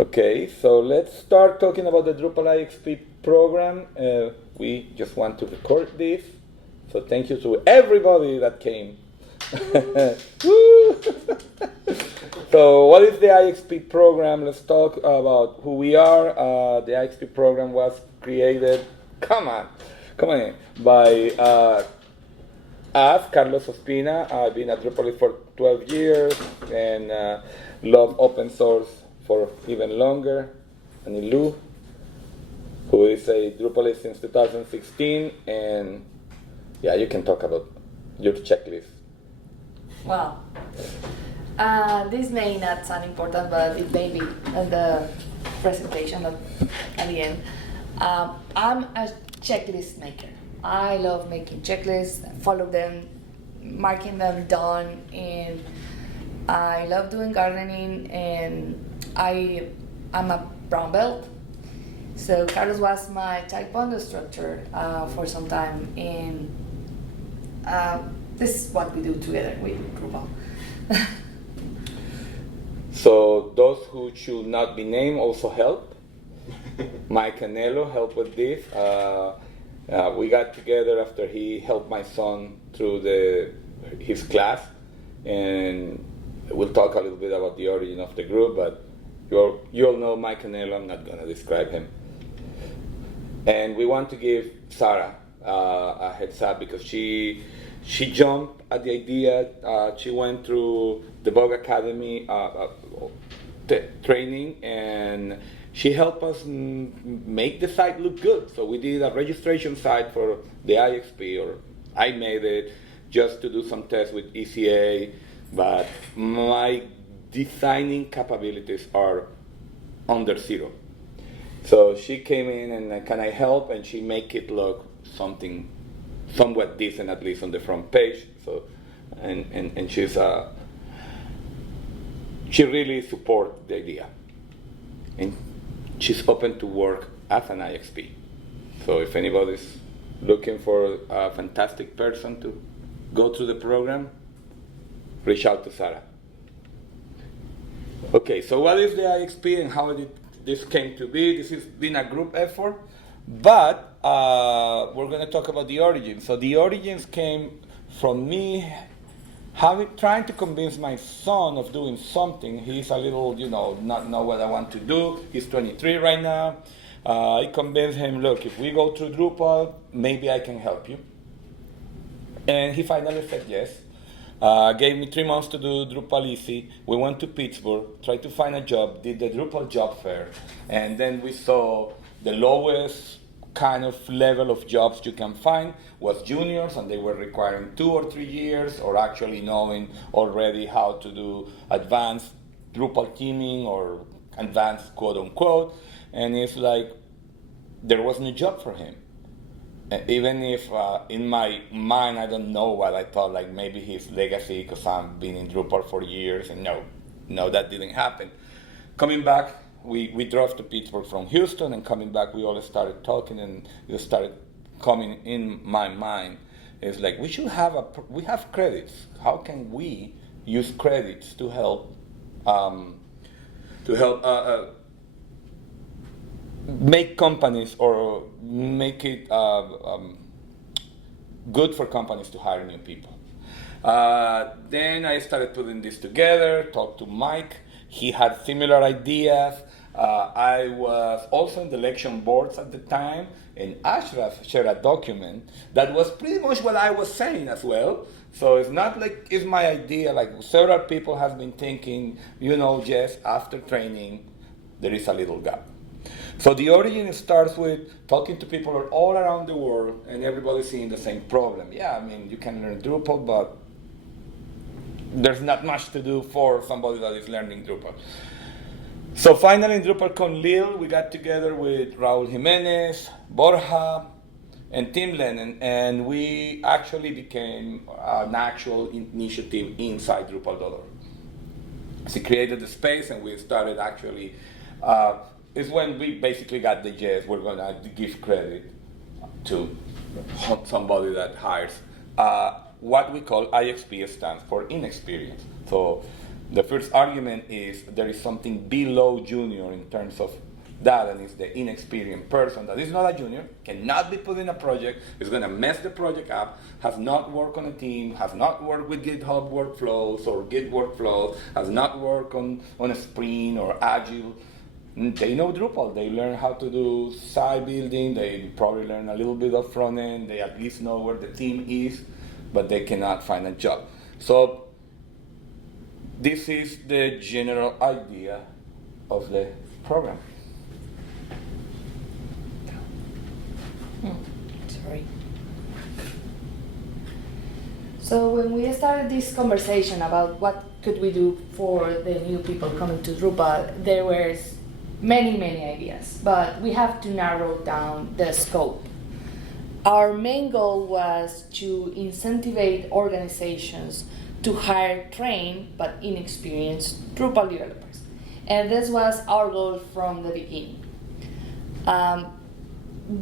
Okay, so let's start talking about the Drupal IXP program. We just want to record this, so thank you to everybody that came. Woo! So what is the IXP program? Let's talk about who we are. The IXP program was created, come on in, by us, Carlos Ospina. I've been at Drupal for 12 years and love open source for even longer. And Ilu, who is a Drupalist since 2016, and yeah, you can talk about your checklist. Well, this may not sound important, but it may be in the presentation at the end. I'm a checklist maker. I love making checklists, follow them, marking them done, and I love doing gardening, and I'm a brown belt. So Carlos was my taekwondo instructor for some time, and this is what we do together with Drupal. So those who should not be named also help. Mike Canelo helped with this. We got together after he helped my son through his class, and we'll talk a little bit about the origin of the group, but you all know Mike Canelo. I'm not going to describe him. And we want to give Sarah a heads up because she jumped at the idea. She went through the Vogue Academy training, and she helped us make the site look good. So we did a registration site for the IXP, or I made it just to do some tests with ECA, but my designing capabilities are under zero. So she came in and can I help, and she make it look somewhat decent, at least on the front page. So and she really supports the idea, and she's open to work as an IXP. So if anybody's looking for a fantastic person to go through the program, reach out to Sarah. Okay, so what is the IXP and how did this came to be? This has been a group effort, but we're going to talk about the origins. So the origins came from me trying to convince my son of doing something. He's a little, not know what I want to do. He's 23 right now. I convinced him, look, if we go through Drupal, maybe I can help you. And he finally said yes. Gave me 3 months to do Drupal Easy. We went to Pittsburgh, tried to find a job, did the Drupal job fair, and then we saw the lowest kind of level of jobs you can find was juniors, and they were requiring 2 or 3 years, or actually knowing already how to do advanced Drupal theming or advanced quote unquote, and it's like there was no job for him. Even if in my mind I don't know what I thought, like maybe his legacy because I've been in Drupal for years, and no, that didn't happen. Coming back, we drove to Pittsburgh from Houston, and coming back we all started talking, and it started coming in my mind. It's like we have credits. How can we use credits to help make companies, or make it good for companies to hire new people. Then I started putting this together, talked to Mike. He had similar ideas. I was also in the election boards at the time, and Ashraf shared a document that was pretty much what I was saying as well. So it's not like it's my idea, like several people have been thinking, just after training, there is a little gap. So the origin starts with talking to people all around the world, and everybody's seeing the same problem. Yeah, I mean, you can learn Drupal, but there's not much to do for somebody that is learning Drupal. So finally in DrupalCon Lille, we got together with Raul Jimenez, Borja, and Tim Lennon, and we actually became an actual initiative inside Drupal.org. So we created the space, and we started actually is when we basically got the yes, we're going to give credit to somebody that hires. What we call IXP stands for inexperienced. So The first argument is there is something below junior in terms of that, and it's the inexperienced person that is not a junior, cannot be put in a project, is going to mess the project up, has not worked on a team, has not worked with GitHub workflows or Git workflows, has not worked on a sprint or Agile. They know Drupal. They learn how to do site building. They probably learn a little bit of front end. They at least know where the team is, but they cannot find a job. So this is the general idea of the program. Sorry. So when we started this conversation about what could we do for the new people coming to Drupal, there were many ideas, but we have to narrow down the scope. Our main goal was to incentivize organizations to hire trained but inexperienced Drupal developers. And this was our goal from the beginning.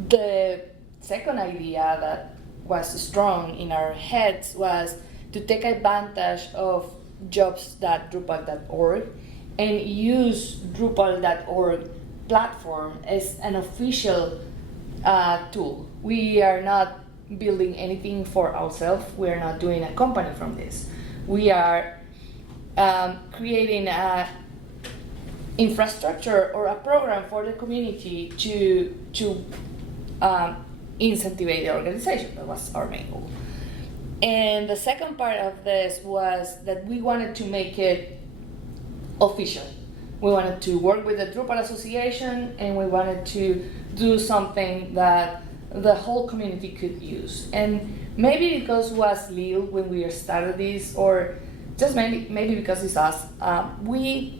The second idea that was strong in our heads was to take advantage of jobs.drupal.org and use Drupal.org platform as an official tool. We are not building anything for ourselves. We are not doing a company from this. We are creating an infrastructure or a program for the community to incentivize the organization. That was our main goal. And the second part of this was that we wanted to make it official. We wanted to work with the Drupal Association, and we wanted to do something that the whole community could use. And maybe because it was Lille when we started this, or just maybe because it's us, we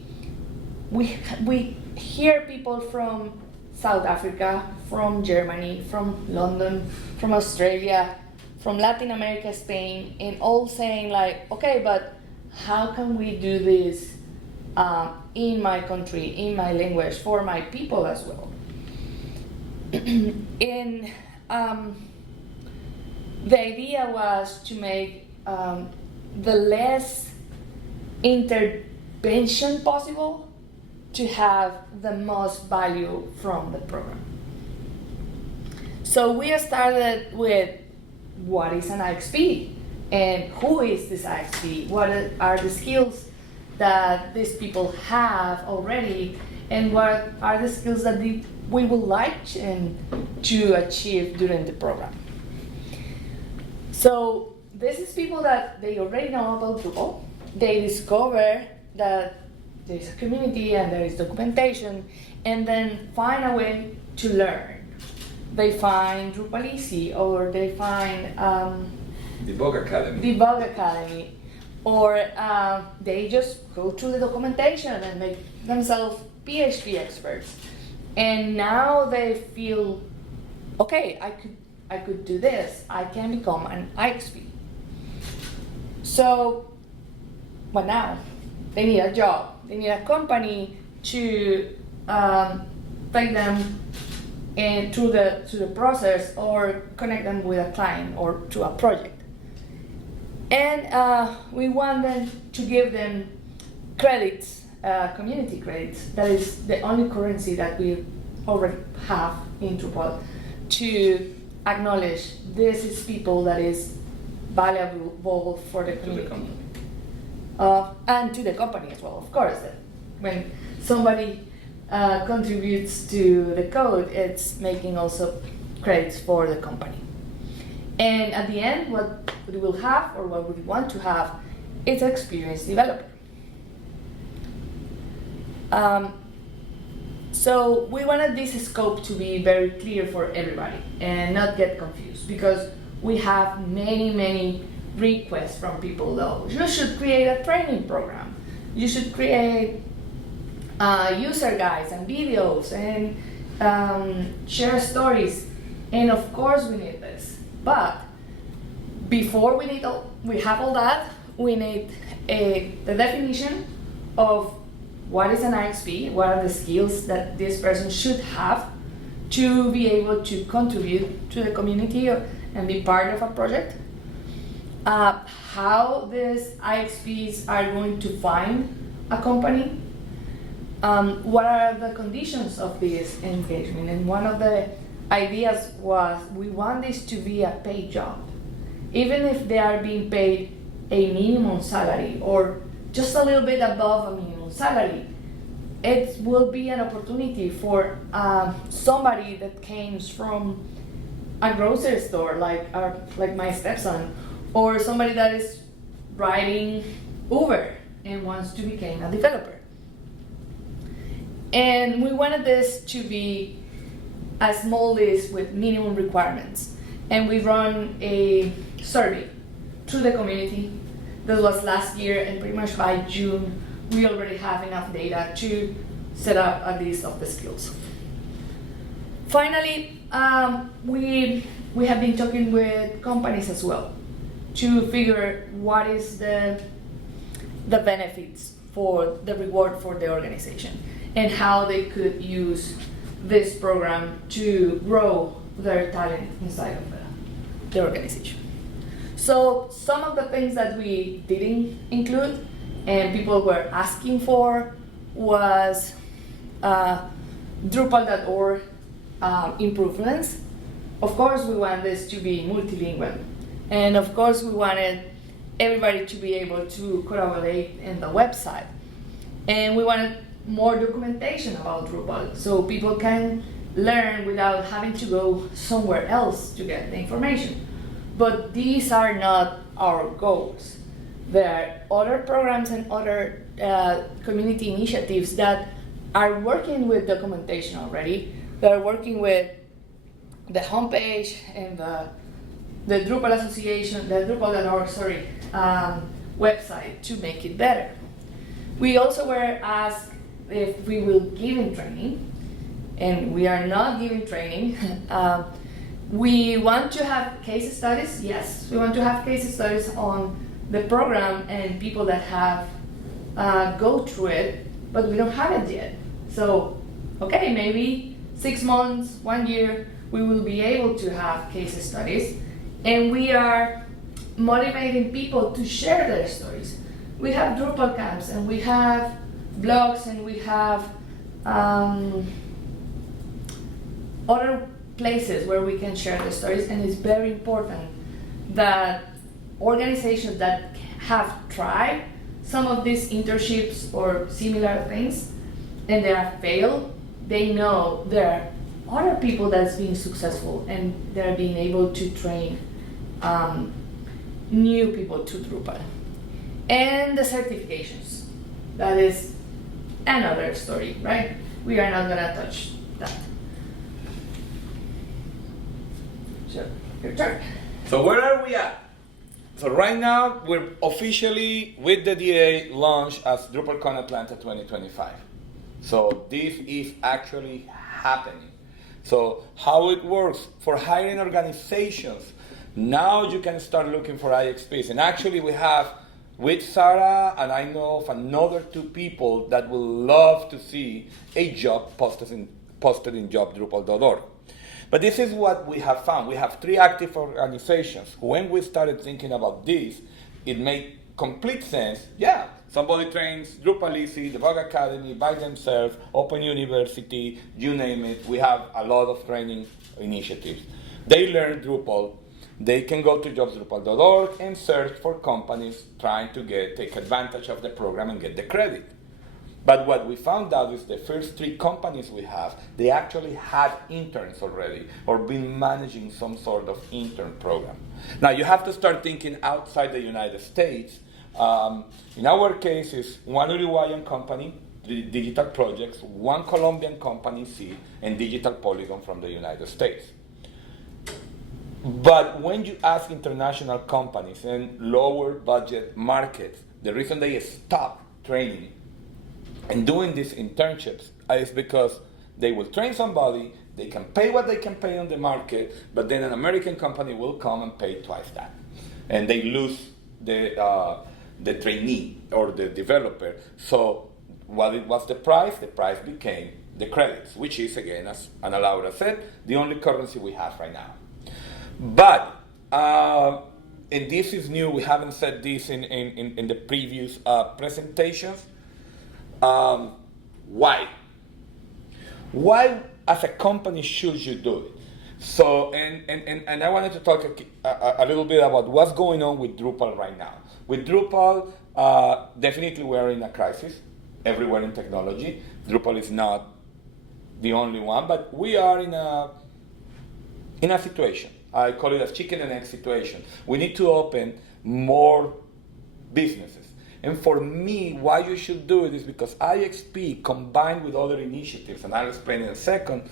hear people from South Africa, from Germany, from London, from Australia, from Latin America, Spain, and all saying like, okay, but how can we do this in my country, in my language, for my people as well? And the idea was to make the less intervention possible to have the most value from the program. So we started with what is an IXP and who is this IXP? What are the skills that these people have already, and what are the skills that we would like to achieve during the program? So this is people that they already know about Drupal. They discover that there is a community and there is documentation, and then find a way to learn. They find Drupal Easy, or they find Debug Academy, or they just go through the documentation and make themselves PHP experts. And now they feel, okay, I could do this. I can become an IXP. So, what now? They need a job. They need a company to take them through the process, or connect them with a client or to a project. And we want them to give them credits, community credits. That is the only currency that we already have in Drupal, to acknowledge this is people that is valuable for the community. And to the company as well, of course. When somebody contributes to the code, it's making also credits for the company. And at the end, what we will have, or what we want to have, is an experienced developer. So we wanted this scope to be very clear for everybody and not get confused, because we have many requests from people though. You should create a training program. You should create user guides and videos and share stories. And of course we need this. But before we have all that, we need the definition of what is an IXP, what are the skills that this person should have to be able to contribute to the community and be part of a project. How these IXPs are going to find a company, what are the conditions of this engagement? And one of the ideas was we want this to be a paid job. Even if they are being paid a minimum salary or just a little bit above a minimum salary, it will be an opportunity for somebody that came from a grocery store, like my stepson, or somebody that is riding Uber and wants to become a developer. And we wanted this to be a small list with minimum requirements. And we run a survey to the community. This was last year, and pretty much by June, we already have enough data to set up a list of the skills. Finally, we have been talking with companies as well to figure what is the benefits for the reward for the organization and how they could use this program to grow their talent inside of the organization. So some of the things that we didn't include and people were asking for was Drupal.org improvements. Of course, we want this to be multilingual. And of course, we wanted everybody to be able to collaborate in the website. And we wanted more documentation about Drupal so people can learn without having to go somewhere else to get the information. But these are not our goals. There are other programs and other community initiatives that are working with documentation already. They're working with the homepage and the Drupal Association, the Drupal.org, website to make it better. We also were asked if we will give training, and we are not giving training. We want to have case studies, yes. We want to have case studies on the program and people that have go through it, but we don't have it yet. So, okay, maybe 6 months, 1 year, we will be able to have case studies, and we are motivating people to share their stories. We have Drupal camps, and we have blogs, and we have other places where we can share the stories, and it's very important that organizations that have tried some of these internships or similar things and they have failed, they know there are other people that's being successful and they're being able to train new people to Drupal. And the certifications, that is another story, right? We are not gonna touch that. So, your turn. So where are we at? So right now, we're officially with the DA launched as DrupalCon Atlanta 2025. So this is actually happening. So how it works for hiring organizations, now you can start looking for IXPs. And actually we have with Sarah, and I know of another 2 people that will love to see a job posted in jobdrupal.org. But this is what we have found. We have 3 active organizations. When we started thinking about this, it made complete sense. Yeah, somebody trains Drupal Easy, the Bug Academy, by themselves, Open University, you name it. We have a lot of training initiatives. They learn Drupal. They can go to jobsdrupal.org and search for companies trying to take advantage of the program and get the credit. But what we found out is the first 3 companies we have, they actually had interns already or been managing some sort of intern program. Now you have to start thinking outside the United States. In our case, it's 1 Uruguayan company, Digital Projects, 1 Colombian company, C, and Digital Polygon from the United States. But when you ask international companies and lower budget markets, the reason they stop training and doing these internships is because they will train somebody, they can pay what they can pay on the market, but then an American company will come and pay twice that. And they lose the trainee or the developer. So what it was the price became the credits, which is, again, as Ana Laura said, the only currency we have right now. But, and this is new, we haven't said this in the previous presentations, Why? Why, as a company, should you do it? So, and I wanted to talk a little bit about what's going on with Drupal right now. With Drupal, definitely we are in a crisis everywhere in technology. Drupal is not the only one, but we are in a situation. I call it a chicken and egg situation. We need to open more businesses. And for me, why you should do it is because IXP combined with other initiatives, and I'll explain in a second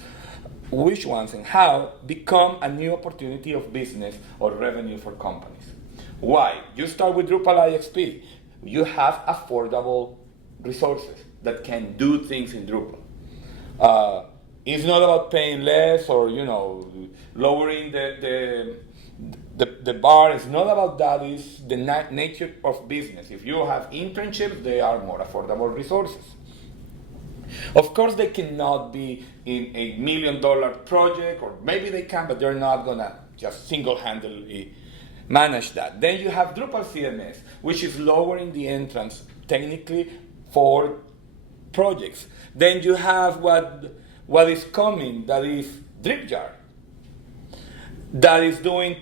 which ones and how, become a new opportunity of business or revenue for companies. Why? You start with Drupal IXP. You have affordable resources that can do things in Drupal. It's not about paying less or lowering the bar. It's not about that. It's the nature of business. If you have internships, they are more affordable resources. Of course, they cannot be in $1 million project, or maybe they can, but they're not gonna just single-handedly manage that. Then you have Drupal CMS, which is lowering the entrance technically for projects. Then you have what is coming, that is DripJar, that is doing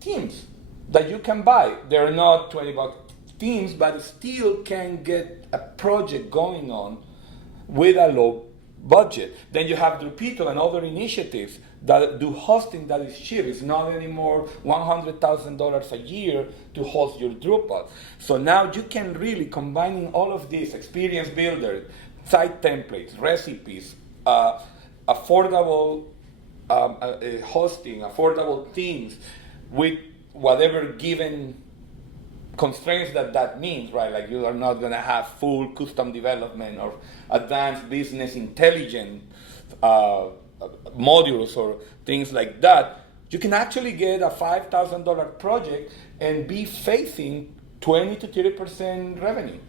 themes that you can buy. They're not $20 themes, but still can get a project going on with a low budget. Then you have Drupito and other initiatives that do hosting that is cheap. It's not anymore $100,000 a year to host your Drupal. So now you can really combining all of these, experience builder, site templates, recipes, affordable hosting, affordable themes, with whatever given constraints that means, right? Like you are not going to have full custom development or advanced business intelligence modules or things like that. You can actually get a $5,000 project and be facing 20 to 30% revenue.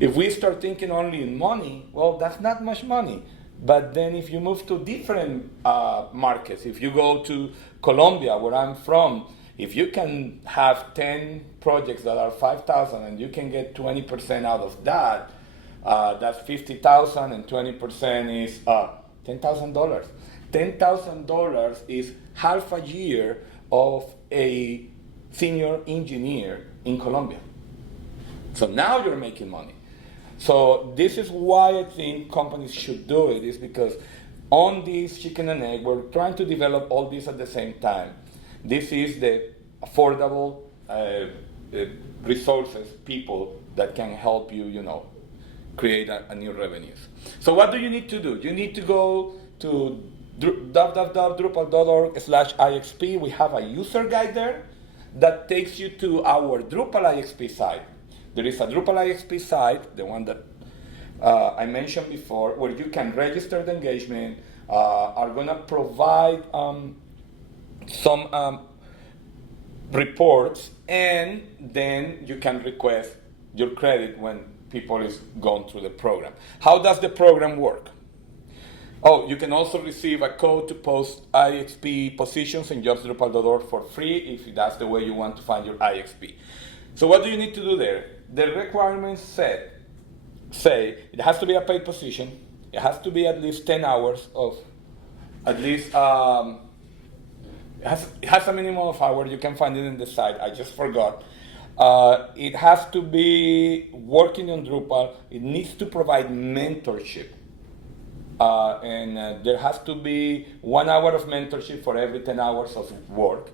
If we start thinking only in money, well, that's not much money. But then if you move to different markets, if you go to Colombia, where I'm from, if you can have 10 projects that are 5,000 and you can get 20% out of that, that's 50,000, and 20% is $10,000. $10,000 is half a year of a senior engineer in Colombia. So now you're making money. So this is why I think companies should do it, is because on this chicken and egg, we're trying to develop all this at the same time. This is the affordable resources, people that can help you, create a new revenues. So what do you need to do? You need to go to www.drupal.org/IXP. We have a user guide there that takes you to our Drupal IXP site. There is a Drupal IXP site, the one that I mentioned before, where you can register the engagement, are going to provide some reports, and then you can request your credit when people is going through the program. How does the program work? Oh, you can also receive a code to post IXP positions in jobsdrupal.org for free if that's the way you want to find your IXP. So what do you need to do there? The requirements say it has to be a paid position. It has to be at least 10 hours of, at least, it has a minimum of hours. You can find it in the site. I just forgot. It has to be working on Drupal. It needs to provide mentorship. And there has to be 1 hour of mentorship for every 10 hours of work.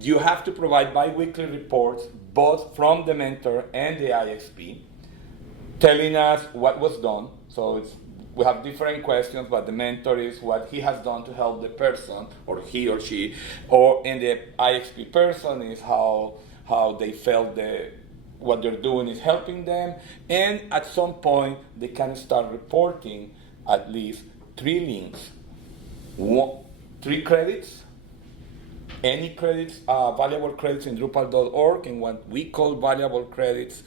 You have to provide bi-weekly reports, both from the mentor and the IXP, telling us what was done. So we have different questions, but the mentor is what he has done to help the person, or he or she, and the IXP person is how they felt what they're doing is helping them. And at some point, they can start reporting at least 3 links, 3 credits, any credits, valuable credits in Drupal.org. And what we call valuable credits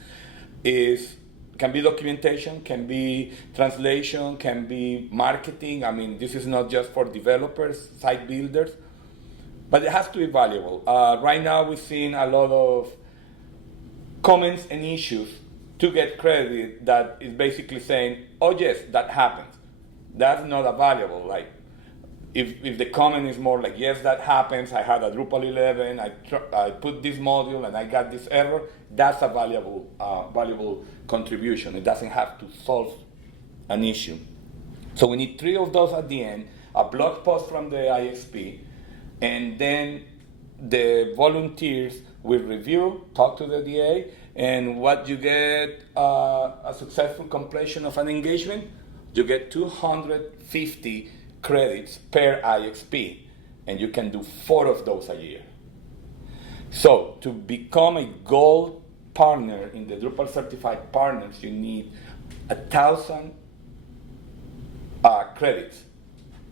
can be documentation, can be translation, can be marketing. I mean, this is not just for developers, site builders, but it has to be valuable. Right now, we've seen a lot of comments and issues to get credit that is basically saying, oh yes, that happens. That's not a variable. Like, if the comment is more like, yes, that happens, I had a Drupal 11, I put this module and I got this error, that's a valuable contribution. It doesn't have to solve an issue. So we need 3 of those at the end, a blog post from the IXP, and then the volunteers will review, talk to the DA, and what you get a successful completion of an engagement, you get 250 credits per IXP, and you can do 4 of those a year. So to become a gold partner in the Drupal certified partners, you need 1,000 credits.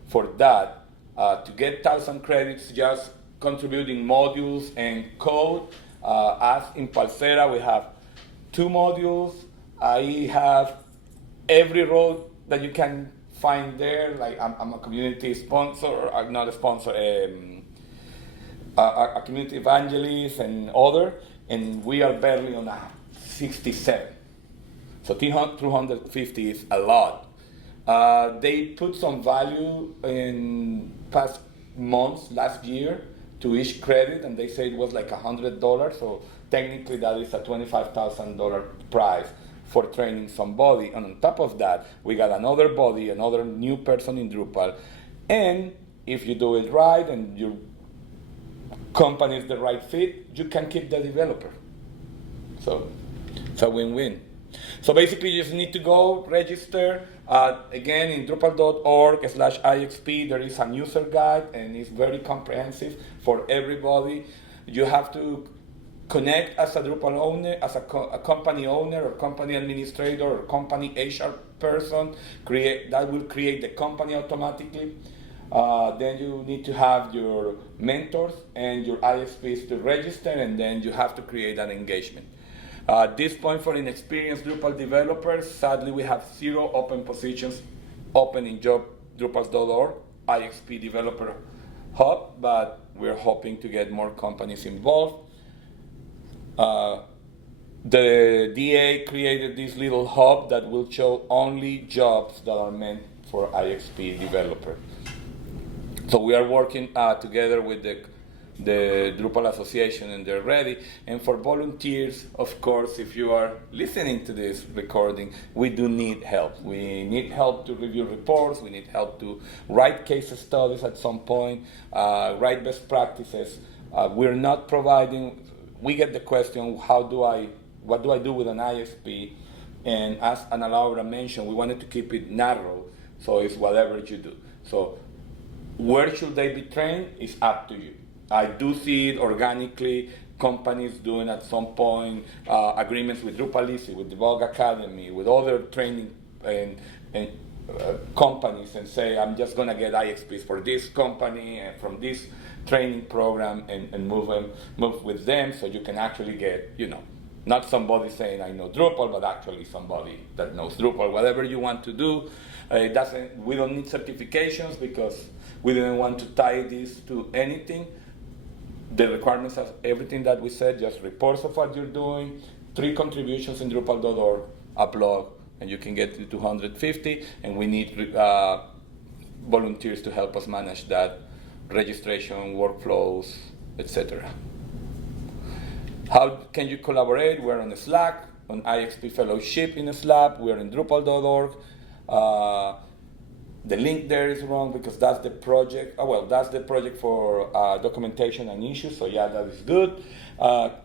For that, to get 1,000 credits, just contributing modules and code. As in Palsera, we have 2 modules. I have every role that you can find there. Like I'm a community sponsor, not a sponsor, a community evangelist and other, and we are barely on a 67. So 250 is a lot. They put some value in past months, last year, to each credit, and they say it was like $100. So technically, that is a $25,000 prize for training somebody. And on top of that, we got another body, another new person in Drupal. And if you do it right and your company is the right fit, you can keep the developer. So it's a win-win. So basically, you just need to go register. Again, in drupal.org/IXP, there is a user guide, and it's very comprehensive for everybody. You have to connect as a Drupal owner, as a company owner or company administrator or company HR person. That will create the company automatically. Then you need to have your mentors and your ISPs to register, and then you have to create an engagement. At this point, for inexperienced Drupal developers, sadly we have 0 open positions open in jobs.drupal.org, IXP Developer Hub, but we're hoping to get more companies involved. The DA created this little hub that will show only jobs that are meant for IXP developers. So we are working together with the Drupal Association, and they're ready. And for volunteers, of course, if you are listening to this recording, we do need help. We need help to review reports. We need help to write case studies at some point, write best practices. We're not providing. We get the question, what do I do with an ISP? And as Ana Laura mentioned, we wanted to keep it narrow, so it's whatever you do. So where should they be trained is up to you. I do see it organically, companies doing at some point agreements with Drupalisi, with Debug Academy, with other training and companies, and say, I'm just going to get IXPs for this company and from this training program, and move with them, so you can actually get, not somebody saying I know Drupal, but actually somebody that knows Drupal. Whatever you want to do, we don't need certifications because we didn't want to tie this to anything. The requirements of everything that we said, just reports of what you're doing, 3 contributions in Drupal.org, a blog, and you can get to 250, and we need volunteers to help us manage that, registration, workflows, etc. How can you collaborate? We're on Slack, on IXP-Fellowship in Slack, we're in Drupal.org. The link there is wrong because that's the project. That's the project for documentation and issues. So yeah, that is good.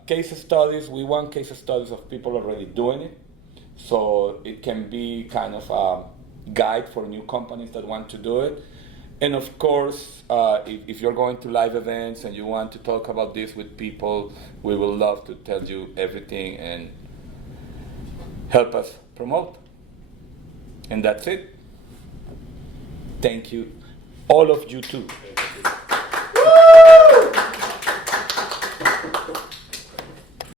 Case studies. We want case studies of people already doing it, so it can be kind of a guide for new companies that want to do it. And of course, if you're going to live events and you want to talk about this with people, we will love to tell you everything and help us promote. And that's it. Thank you, all of you too.